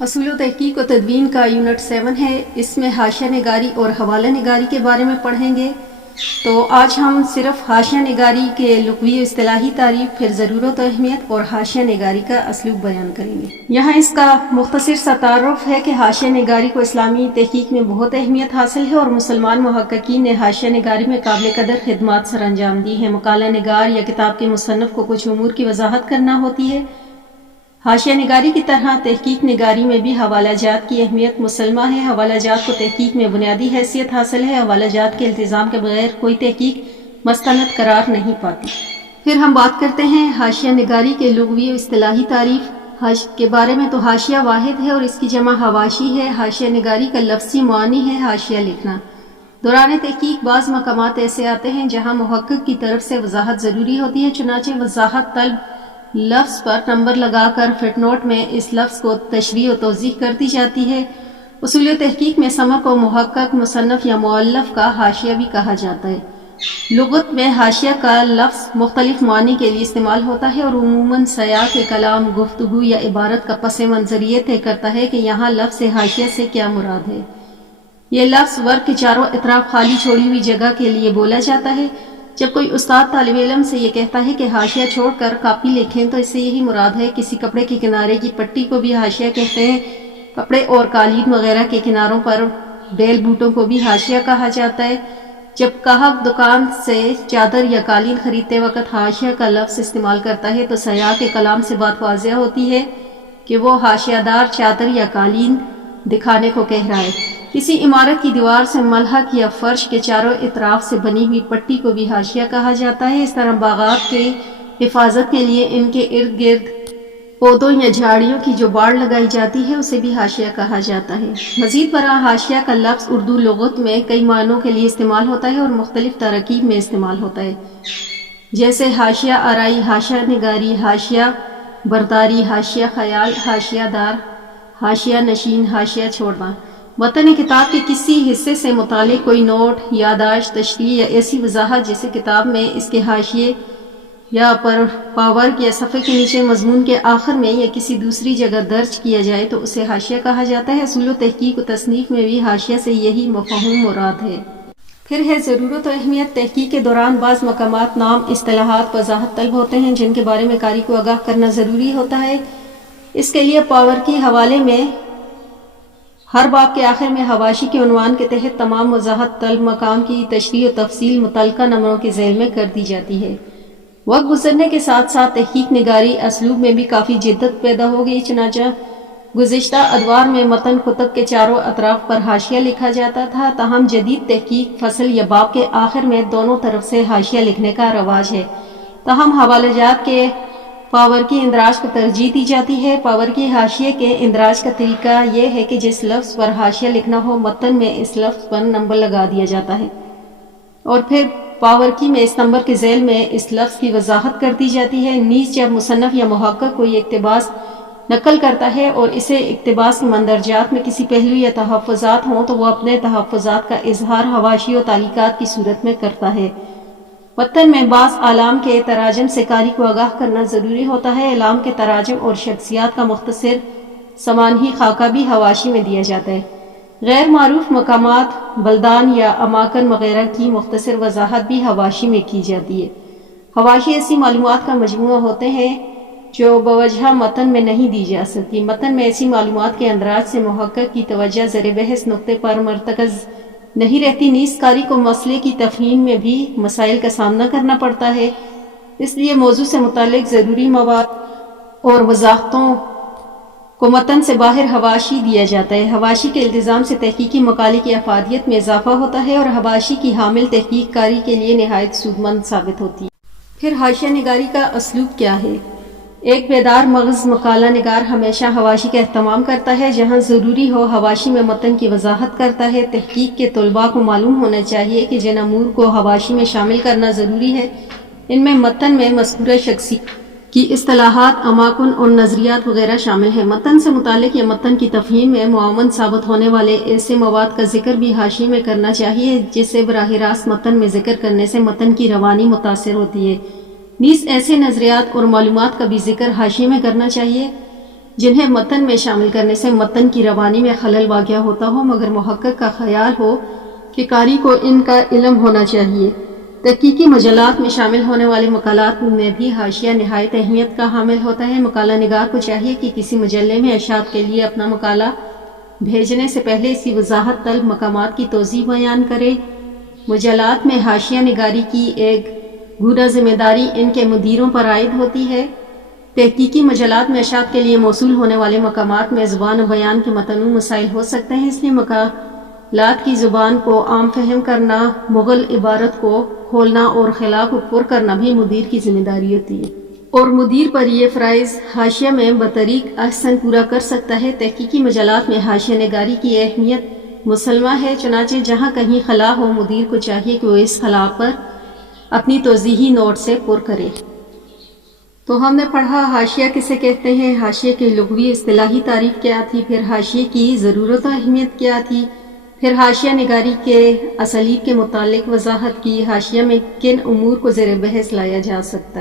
اصول و تحقیق و تدوین کا یونٹ 7 ہے۔ اس میں حاشیہ نگاری اور حوالہ نگاری کے بارے میں پڑھیں گے۔ تو آج ہم صرف حاشیہ نگاری کے لغوی و اصطلاحی تعریف، پھر ضرورت و اہمیت اور حاشیہ نگاری کا اسلوب بیان کریں گے۔ یہاں اس کا مختصر سا تعارف ہے کہ حاشیہ نگاری کو اسلامی تحقیق میں بہت اہمیت حاصل ہے اور مسلمان محققین نے حاشیہ نگاری میں قابل قدر خدمات سر انجام دی ہیں۔ مقالہ نگار یا کتاب کے مصنف کو کچھ امور کی وضاحت کرنا ہوتی ہے۔ حاشیہ نگاری کی طرح تحقیق نگاری میں بھی حوالہ جات کی اہمیت مسلمہ ہے۔ حوالہ جات کو تحقیق میں بنیادی حیثیت حاصل ہے۔ حوالہ جات کے التزام کے بغیر کوئی تحقیق مستند قرار نہیں پاتی۔ پھر ہم بات کرتے ہیں حاشیہ نگاری کے لغوی و اصطلاحی تعریف کے بارے میں۔ تو حاشیہ واحد ہے اور اس کی جمع حواشی ہے۔ حاشیہ نگاری کا لفظی معنی ہے حاشیہ لکھنا۔ دوران تحقیق بعض مقامات ایسے آتے ہیں جہاں محقق کی طرف سے وضاحت ضروری ہوتی ہے، چنانچہ وضاحت طلب لفظ پر نمبر لگا کر فٹ نوٹ میں اس لفظ کو تشریح و توضیح کر دی جاتی ہے۔ اصول تحقیق میں ثمر کو محقق، مصنف یا مؤلف کا حاشیہ بھی کہا جاتا ہے۔ لغت میں حاشیہ کا لفظ مختلف معنی کے لیے استعمال ہوتا ہے اور عموماً سیاق کلام، گفتگو یا عبارت کا پس منظر یہ طے کرتا ہے کہ یہاں لفظ حاشیہ سے کیا مراد ہے۔ یہ لفظ ورق کے چاروں اطراف خالی چھوڑی ہوئی جگہ کے لیے بولا جاتا ہے۔ جب کوئی استاد طالب علم سے یہ کہتا ہے کہ حاشیہ چھوڑ کر کاپی لکھیں تو اس سے یہی مراد ہے۔ کسی کپڑے کے کنارے کی پٹی کو بھی حاشیہ کہتے ہیں۔ کپڑے اور قالین وغیرہ کے کناروں پر بیل بوٹوں کو بھی حاشیہ کہا جاتا ہے۔ جب گاہک دکان سے چادر یا قالین خریدتے وقت حاشیہ کا لفظ استعمال کرتا ہے تو سیاق کلام سے بات واضح ہوتی ہے کہ وہ حاشیہ دار چادر یا قالین دکھانے کو کہہ رہا ہے۔ کسی عمارت کی دیوار سے ملحق یا فرش کے چاروں اطراف سے بنی ہوئی پٹی کو بھی حاشیہ کہا جاتا ہے۔ اس طرح باغات کے حفاظت کے لیے ان کے ارد گرد پودوں یا جھاڑیوں کی جو باڑ لگائی جاتی ہے اسے بھی حاشیہ کہا جاتا ہے۔ مزید برآں حاشیہ کا لفظ اردو لغت میں کئی معنوں کے لیے استعمال ہوتا ہے اور مختلف تراکیب میں استعمال ہوتا ہے، جیسے حاشیہ آرائی، حاشیہ نگاری، حاشیہ برداری، حاشیہ خیال، حاشیہ دار، حاشیہ نشین، حاشیہ چھوڑنا۔ متن کتاب کے کسی حصے سے متعلق کوئی نوٹ، یادداشت، تشریح یا ایسی وضاحت جسے کتاب میں اس کے حاشیے یا پر پاورق یا صفحے کے نیچے مضمون کے آخر میں یا کسی دوسری جگہ درج کیا جائے تو اسے حاشیہ کہا جاتا ہے۔ اصول و تحقیق و تصنیف میں بھی حاشیہ سے یہی مفہوم مراد ہے۔ پھر ہے ضرورت و اہمیت۔ تحقیق کے دوران بعض مقامات، نام، اصطلاحات وضاحت طلب ہوتے ہیں جن کے بارے میں قاری کو آگاہ کرنا ضروری ہوتا ہے۔ اس کے لیے پاورقی حوالے میں ہر باب کے آخر میں حواشی کے عنوان کے تحت تمام وضاحت طلب مقام کی تشریح و تفصیل متعلقہ نمبروں کے ذیل میں کر دی جاتی ہے۔ وقت گزرنے کے ساتھ ساتھ تحقیق نگاری اسلوب میں بھی کافی جدت پیدا ہو گئی، چنانچہ گزشتہ ادوار میں متن کتب کے چاروں اطراف پر حاشیہ لکھا جاتا تھا، تاہم جدید تحقیق فصل یا باب کے آخر میں دونوں طرف سے حاشیہ لکھنے کا رواج ہے۔ تاہم حوالہ جات کے پاورقی اندراج کو ترجیح دی جاتی ہے۔ پاورقی حاشیے کے اندراج کا طریقہ یہ ہے کہ جس لفظ پر حاشیہ لکھنا ہو متن میں اس لفظ پر نمبر لگا دیا جاتا ہے اور پھر پاورقی میں اس نمبر کے ذیل میں اس لفظ کی وضاحت کر دی جاتی ہے۔ نیز جب مصنف یا محقق کوئی اقتباس نقل کرتا ہے اور اسے اقتباس کے مندرجات میں کسی پہلو یا تحفظات ہوں تو وہ اپنے تحفظات کا اظہار حواشی و تعلیقات کی صورت میں کرتا ہے۔ متن میں بعض اعلام کے تراجم سے قاری کو آگاہ کرنا ضروری ہوتا ہے۔ اعلام کے تراجم اور شخصیات کا مختصر سمانحی خاکہ بھی حواشی میں دیا جاتا ہے۔ غیر معروف مقامات، بلدان یا اماکن وغیرہ کی مختصر وضاحت بھی حواشی میں کی جاتی ہے۔ حواشی ایسی معلومات کا مجموعہ ہوتے ہیں جو بوجہ متن میں نہیں دی جا سکتی۔ متن میں ایسی معلومات کے اندراج سے محقق کی توجہ زیر بحث نقطے پر مرتکز نہیں رہتی، نیز قاری کو مسئلے کی تفہیم میں بھی مسائل کا سامنا کرنا پڑتا ہے۔ اس لیے موضوع سے متعلق ضروری مواد اور وضاحتوں کو متن سے باہر حواشی دیا جاتا ہے۔ حواشی کے التزام سے تحقیقی مقالے کی افادیت میں اضافہ ہوتا ہے اور حواشی کی حامل تحقیق کاری کے لیے نہایت سودمند ثابت ہوتی ہے۔ پھر حاشیہ نگاری کا اسلوب کیا ہے؟ ایک بیدار مغز مقالہ نگار ہمیشہ حواشی کا اہتمام کرتا ہے، جہاں ضروری ہو حواشی میں متن کی وضاحت کرتا ہے۔ تحقیق کے طلباء کو معلوم ہونا چاہیے کہ جن امور کو حواشی میں شامل کرنا ضروری ہے ان میں متن میں مذکورہ شخصیت کی اصطلاحات، اماکن اور نظریات وغیرہ شامل ہیں۔ متن سے متعلق یا متن کی تفہیم میں معاون ثابت ہونے والے ایسے مواد کا ذکر بھی حاشیے میں کرنا چاہیے جسے براہ راست متن میں ذکر کرنے سے متن کی روانی متاثر ہوتی ہے۔ نیز ایسے نظریات اور معلومات کا بھی ذکر حاشیے میں کرنا چاہیے جنہیں متن میں شامل کرنے سے متن کی روانی میں خلل واقع ہوتا ہو، مگر محقق کا خیال ہو کہ قاری کو ان کا علم ہونا چاہیے۔ تحقیقی مجلات میں شامل ہونے والے مقالات میں بھی حاشیہ نہایت اہمیت کا حامل ہوتا ہے۔ مقالہ نگار کو چاہیے کہ کسی مجلے میں اشاعت کے لیے اپنا مقالہ بھیجنے سے پہلے اسی وضاحت طلب مقامات کی توضیح بیان کرے۔ مجلات میں حاشیہ نگاری کی ایک گوڑا ذمہ داری ان کے مدیروں پر عائد ہوتی ہے۔ تحقیقی مجلات میں اشاعت کے لیے موصول ہونے والے مقامات میں زبان و بیان کے متنوع مسائل ہو سکتے ہیں، اس لیے مقالات کی زبان کو عام فہم کرنا، مغل عبارت کو کھولنا اور خلا کو پر کرنا بھی مدیر کی ذمہ داری ہوتی ہے، اور مدیر پر یہ فرائض حاشیہ میں بطریق احسن پورا کر سکتا ہے۔ تحقیقی مجلات میں حاشیہ نگاری کی اہمیت مسلمہ ہے، چنانچہ جہاں کہیں خلا ہو، مدیر کو چاہیے کہ وہ اس خلا پر اپنی توضیحی نوٹ سے پر کرے۔ تو ہم نے پڑھا حاشیہ کسے کہتے ہیں، حاشیے کی لغوی اصطلاحی تعریف کیا تھی، پھر حاشیے کی ضرورت و اہمیت کیا تھی، پھر حاشیہ نگاری کے اسالیب کے متعلق وضاحت کی، حاشیہ میں کن امور کو زیر بحث لایا جا سکتا ہے۔